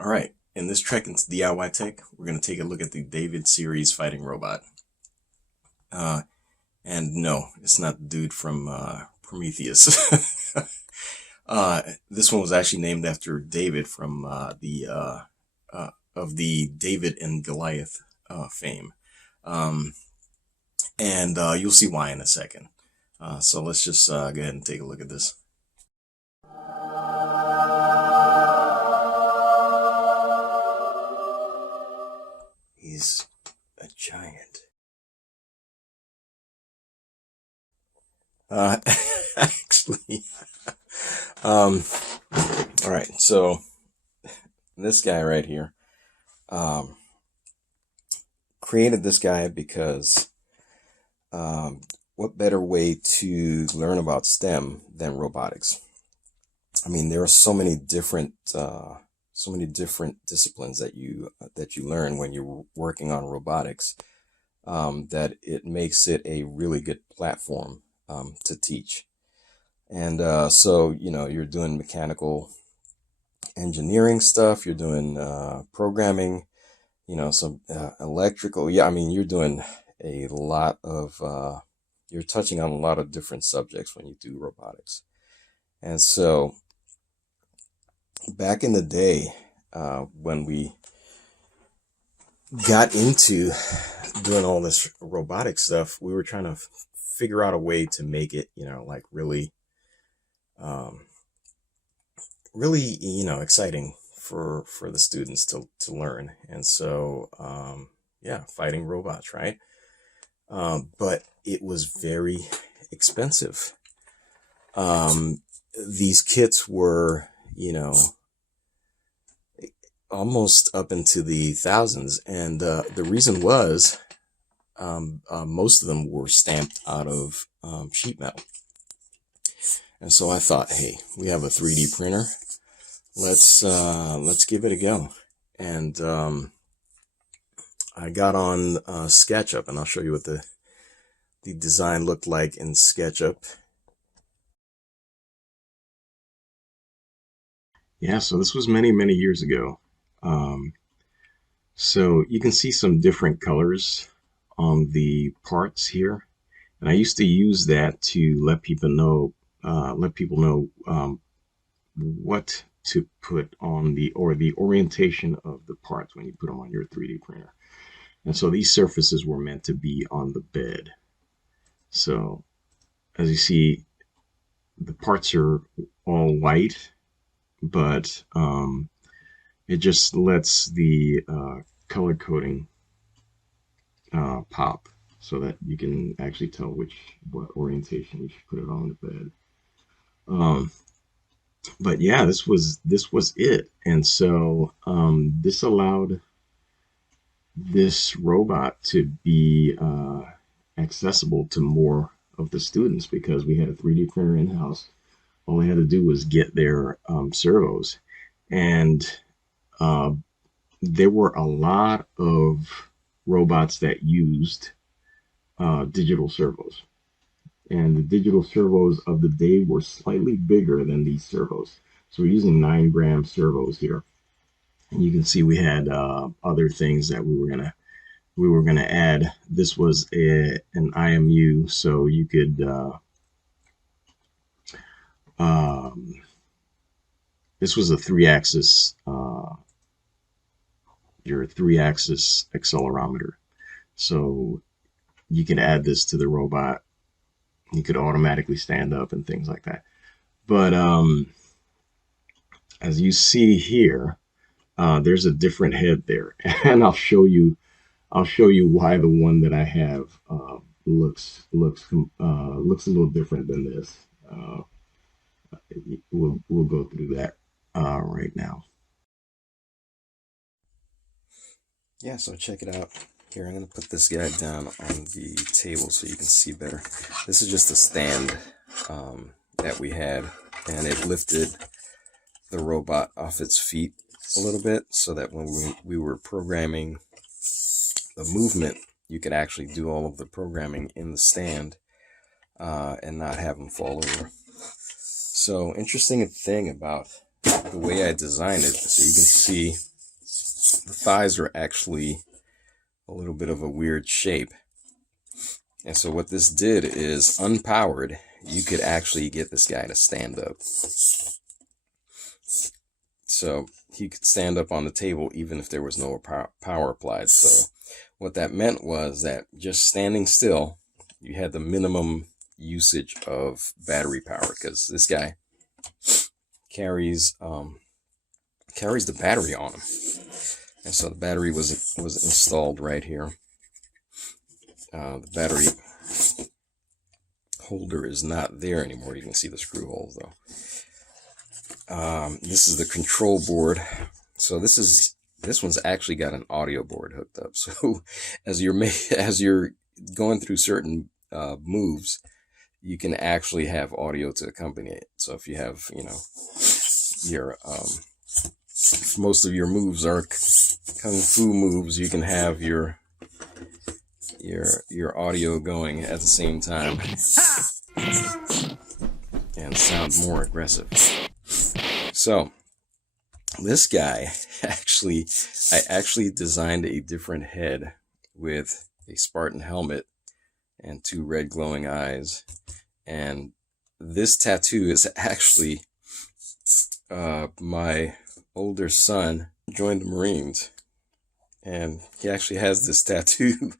All right, in this trek into DIY tech, we're going to take a look at the David series fighting robot. And no, it's not the dude from Prometheus. This one was actually named after David from of the David and Goliath fame. Um, and you'll see why in a second. So let's just go ahead and take a look at this. He's a giant. Actually, all right. So this guy right here, created this guy because, what better way to learn about STEM than robotics? I mean, there are so many different disciplines that you learn when you're working on robotics, that it makes it a really good platform to teach. And so, you're doing mechanical engineering stuff, you're doing programming, some electrical. Yeah, I mean, you're doing a lot of, you're touching on a lot of different subjects when you do robotics. And so back in the day, when we got into doing all this robotic stuff, we were trying to figure out a way to make it, like really, really, exciting for the students to learn. And so, yeah, fighting robots, right? But it was very expensive. These kits were, almost up into the thousands. And the reason was, most of them were stamped out of sheet metal. And so I thought, hey, we have a 3D printer. Let's give it a go. And I got on SketchUp, and I'll show you what the design looked like in SketchUp. Yeah, so this was many, many years ago. So you can see some different colors on the parts here. And I used to use that to let people know what to put on the orientation of the parts when you put them on your 3D printer. And so these surfaces were meant to be on the bed. So as you see, the parts are all white, but it just lets the color coding pop so that you can actually tell what orientation you should put it on the bed. But yeah, this was it. And so this allowed this robot to be accessible to more of the students because we had a 3D printer in house. All they had to do was get their servos, and there were a lot of robots that used digital servos. And the digital servos of the day were slightly bigger than these servos. So we're using 9-gram servos here. And you can see we had other things that we were gonna add. This was an IMU, so you could this was a 3-axis your 3-axis accelerometer. So you could add this to the robot. You could automatically stand up and things like that. But as you see here, there's a different head there, and I'll show you why the one that I have looks a little different than this. We'll go through that right now. Yeah, so check it out. Here, I'm going to put this guy down on the table so you can see better. This is just a stand that we had, and it lifted the robot off its feet a little bit so that when we were programming the movement, you could actually do all of the programming in the stand and not have them fall over. So interesting thing about the way I designed it, so you can see the thighs are actually a little bit of a weird shape. And so what this did is, unpowered, you could actually get this guy to stand up. So he could stand up on the table even if there was no power applied. So what that meant was that just standing still, you had the minimum usage of battery power, because this guy carries the battery on him. And so the battery was installed right here. The battery holder is not there anymore. You can see the screw holes though. This is the control board. So this one's actually got an audio board hooked up. So as you're going through certain moves, you can actually have audio to accompany it. So if you have, your if most of your moves are kung fu moves, you can have your audio going at the same time and sound more aggressive. So this guy I actually designed a different head with a Spartan helmet and 2 red glowing eyes. And this tattoo is actually my older son joined the Marines, and he actually has this tattoo.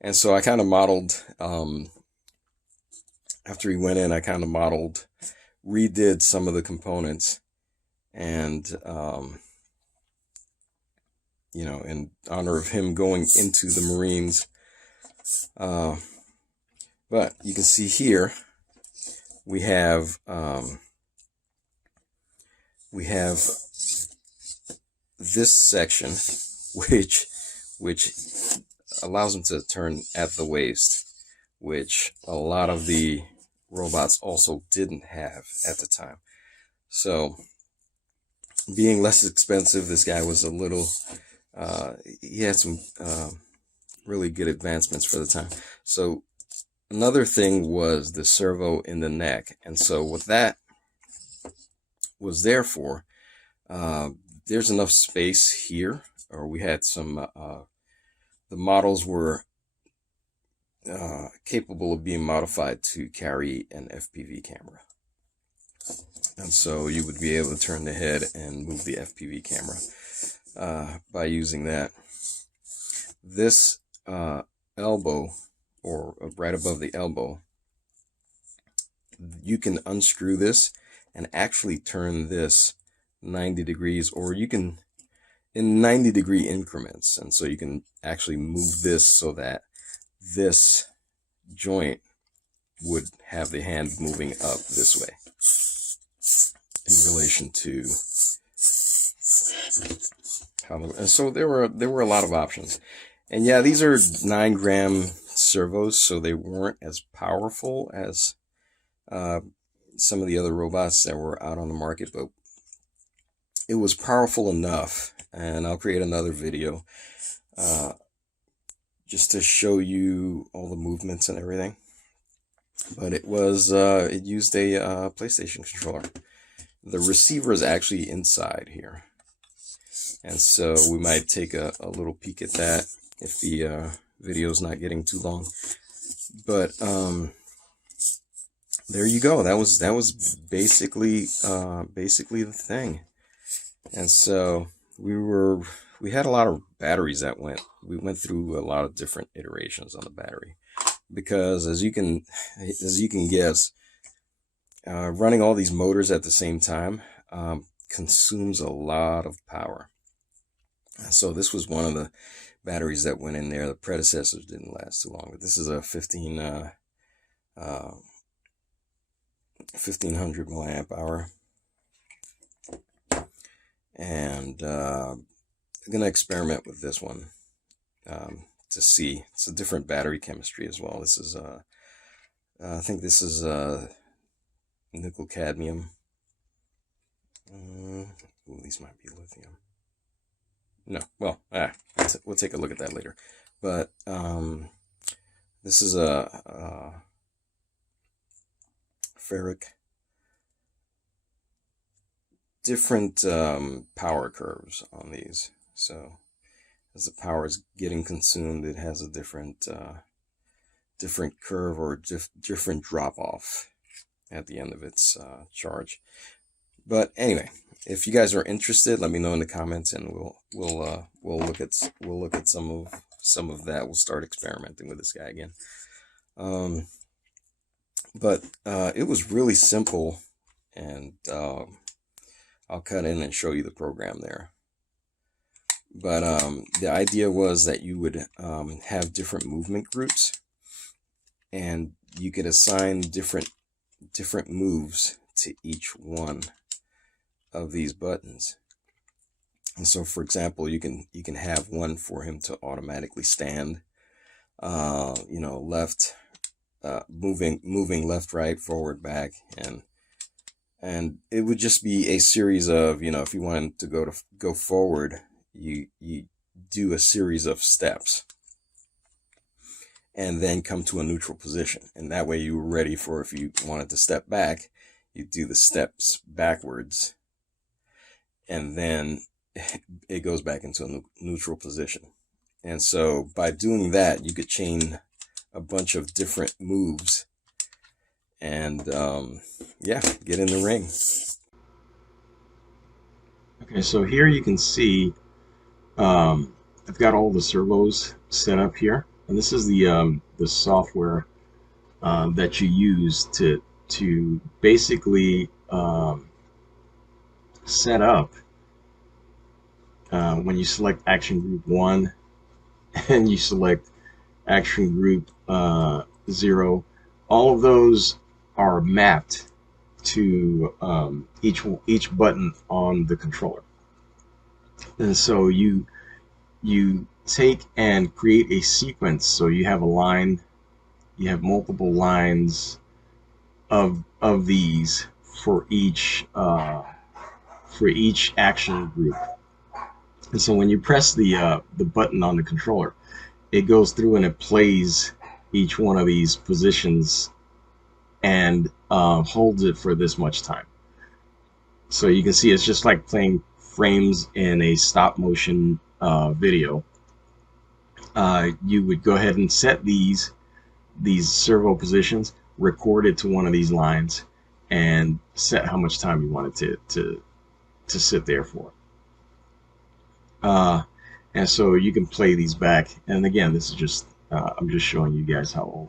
And so I kind of modeled, after he went in, I kind of redid some of the components, and in honor of him going into the Marines. But you can see here we have this section which allows them to turn at the waist, which a lot of the robots also didn't have at the time. So being less expensive, this guy was a little he had some really good advancements for the time. So another thing was the servo in the neck. And so what that was there for, there's enough space here, or we had some, the models were capable of being modified to carry an FPV camera. And so you would be able to turn the head and move the FPV camera by using that. This elbow, or right above the elbow, you can unscrew this and actually turn this 90 degrees, or you can in 90-degree increments. And so you can actually move this so that this joint would have the hand moving up this way in relation to how. And so there were a lot of options. And yeah, these are 9-gram servos, so they weren't as powerful as some of the other robots that were out on the market, but it was powerful enough. And I'll create another video just to show you all the movements and everything. But it was it used a PlayStation controller. The receiver is actually inside here, and so we might take a little peek at that if the video's not getting too long. But there you go. That was basically the thing. And so we had a lot of batteries that we went through a lot of different iterations on the battery, because as you can guess, running all these motors at the same time consumes a lot of power. And so this was one of the batteries that went in there. The predecessors didn't last too long, but this is a 1500 milliamp hour. And I'm going to experiment with this one to see. It's a different battery chemistry as well. This is, I think this is nickel cadmium. Ooh, these might be lithium. No, well, we'll take a look at that later. But this is a ferric. Different power curves on these. So as the power is getting consumed, it has a different different curve or different drop off at the end of its charge. But anyway, if you guys are interested, let me know in the comments, and we'll look at some of that. We'll start experimenting with this guy again. But it was really simple, and I'll cut in and show you the program there. But the idea was that you would have different movement groups, and you could assign different moves to each one of these buttons. And so, for example, you can have one for him to automatically stand, you know, left, moving left, right, forward, back, and it would just be a series of, you know, if you wanted to go forward, you do a series of steps and then come to a neutral position, and that way you were ready for, if you wanted to step back, you do the steps backwards, and then it goes back into a neutral position. And so by doing that, you could chain a bunch of different moves and yeah, get in the ring. Okay, so here you can see I've got all the servos set up here, and this is the software that you use to basically set up when you select action group 1 and you select action group 0. All of those are mapped to each button on the controller. And so you take and create a sequence. So you have a line, you have multiple lines of these for each action group. And so when you press the button on the controller, it goes through and it plays each one of these positions and holds it for this much time. So you can see it's just like playing frames in a stop motion video. You would go ahead and set these servo positions, record it to one of these lines, and set how much time you want it to sit there for. And so you can play these back. And again, this is just I'm just showing you guys how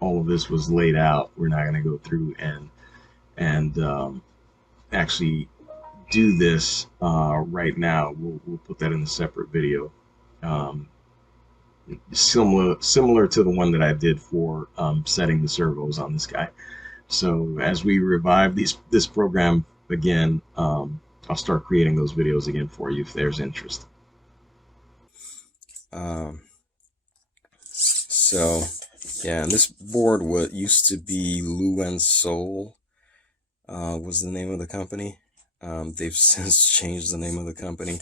all of this was laid out. We're not going to go through and actually do this right now. We'll put that in a separate video, similar to the one that I did for setting the servos on this guy. So as we revive this program again, I'll start creating those videos again for you if there's interest. So yeah, and this board used to be Luan Sol, was the name of the company. They've since changed the name of the company.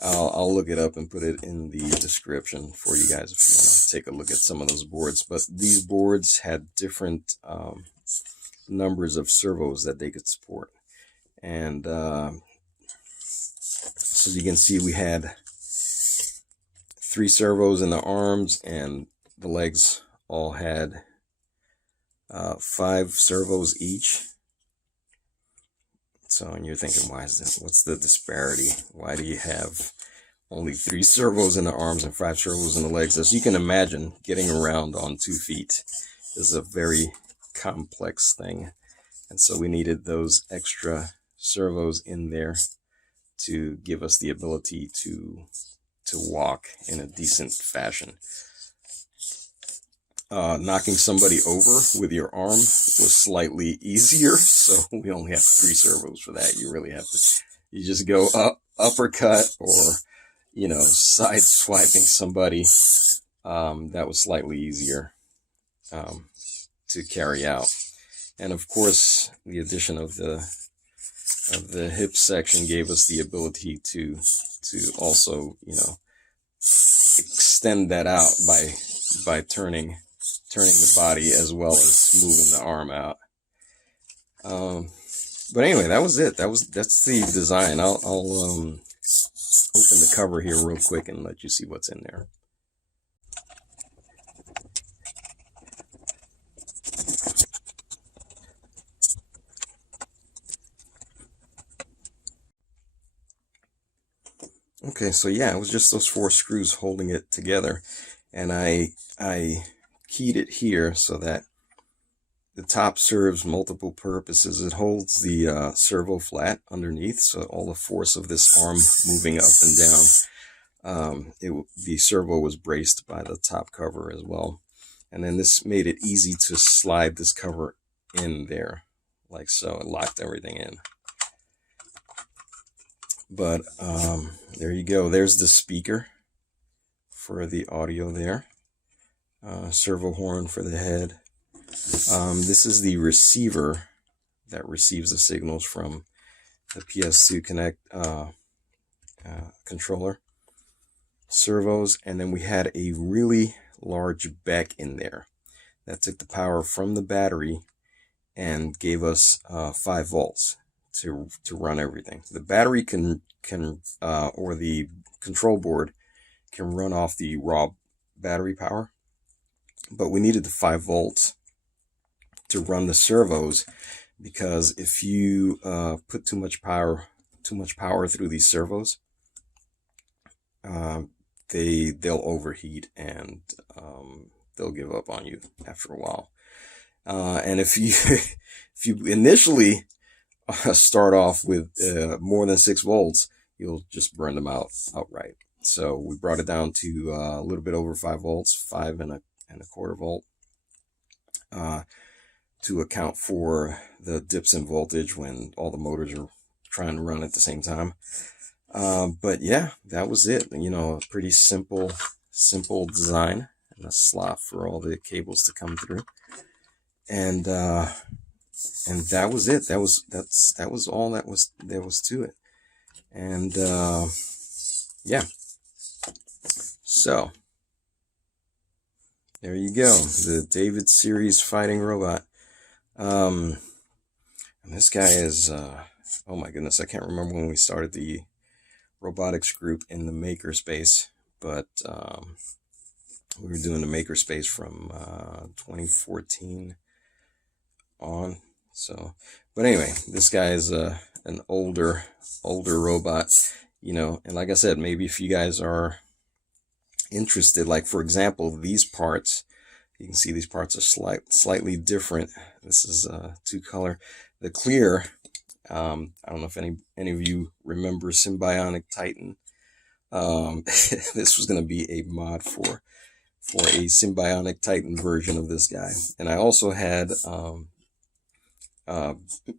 I'll look it up and put it in the description for you guys if you want to take a look at some of those boards. But these boards had different numbers of servos that they could support. And so you can see we had 3 servos in the arms, and the legs all had 5 servos each. So, and you're thinking, why is this? What's the disparity? Why do you have only 3 servos in the arms and 5 servos in the legs? As you can imagine, getting around on 2 feet is a very complex thing. And so we needed those extra servos in there to give us the ability to walk in a decent fashion. Knocking somebody over with your arm was slightly easier, so we only have 3 servos for that. You really have to, you just go uppercut or, you know, side swiping somebody. That was slightly easier to carry out. And of course, the addition of the hip section gave us the ability to also, you know, extend that out by turning the body as well as moving the arm out. But anyway, that was it. That's the design. I'll open the cover here real quick and let you see what's in there. Okay, so yeah, it was just those 4 screws holding it together, and I keyed it here so that the top serves multiple purposes. It holds the servo flat underneath, so all the force of this arm moving up and down, the servo was braced by the top cover as well. And then this made it easy to slide this cover in there, like so. It locked everything in. But there you go. There's the speaker for the audio there. Servo horn for the head. This is the receiver that receives the signals from the PS2 Connect controller. Servos, and then we had a really large back in there that took the power from the battery and gave us 5 volts to run everything. The battery can or the control board can run off the raw battery power, but we needed the 5 volts to run the servos, because if you put too much power through these servos, they'll overheat and they'll give up on you after a while. And if you initially start off with more than 6 volts, you'll just burn them outright. So we brought it down to a little bit over 5 volts, 5.25 volt, to account for the dips in voltage when all the motors are trying to run at the same time. But yeah, that was it. You know, a pretty simple design, and a slot for all the cables to come through. And that was it. That was all there was to it. And yeah. So there you go, the David series fighting robot. And this guy is oh my goodness, I can't remember when we started the robotics group in the Makerspace, but we were doing the Makerspace from 2014 on. So, but anyway, this guy is an older robot, you know. And like I said, maybe if you guys are interested, like for example, these parts, you can see these parts are slightly different. This is 2-color. The clear, I don't know if any of you remember Symbionic Titan. This was going to be a mod for a Symbionic Titan version of this guy. And I also had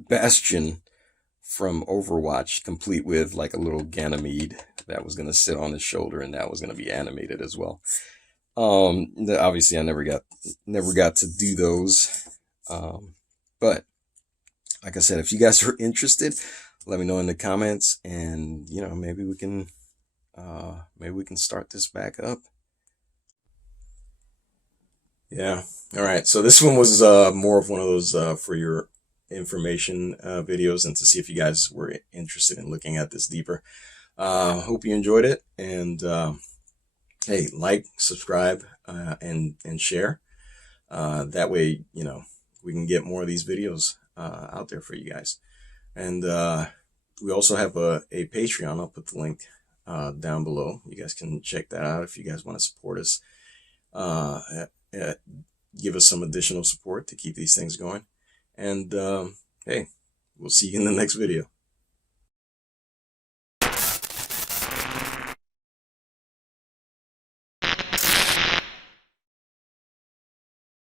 Bastion from Overwatch, complete with like a little Ganymede that was going to sit on his shoulder, and that was going to be animated as well. Obviously I never got to do those. But like I said, if you guys are interested, let me know in the comments, and you know, maybe we can start this back up. Yeah. All right. So this one was more of one of those for your information videos, and to see if you guys were interested in looking at this deeper. Hope you enjoyed it, and hey, like, subscribe, and share. That way, you know, we can get more of these videos out there for you guys. And we also have a Patreon. I'll put the link down below. You guys can check that out if you guys want to support us. Give us some additional support to keep these things going. And hey, we'll see you in the next video.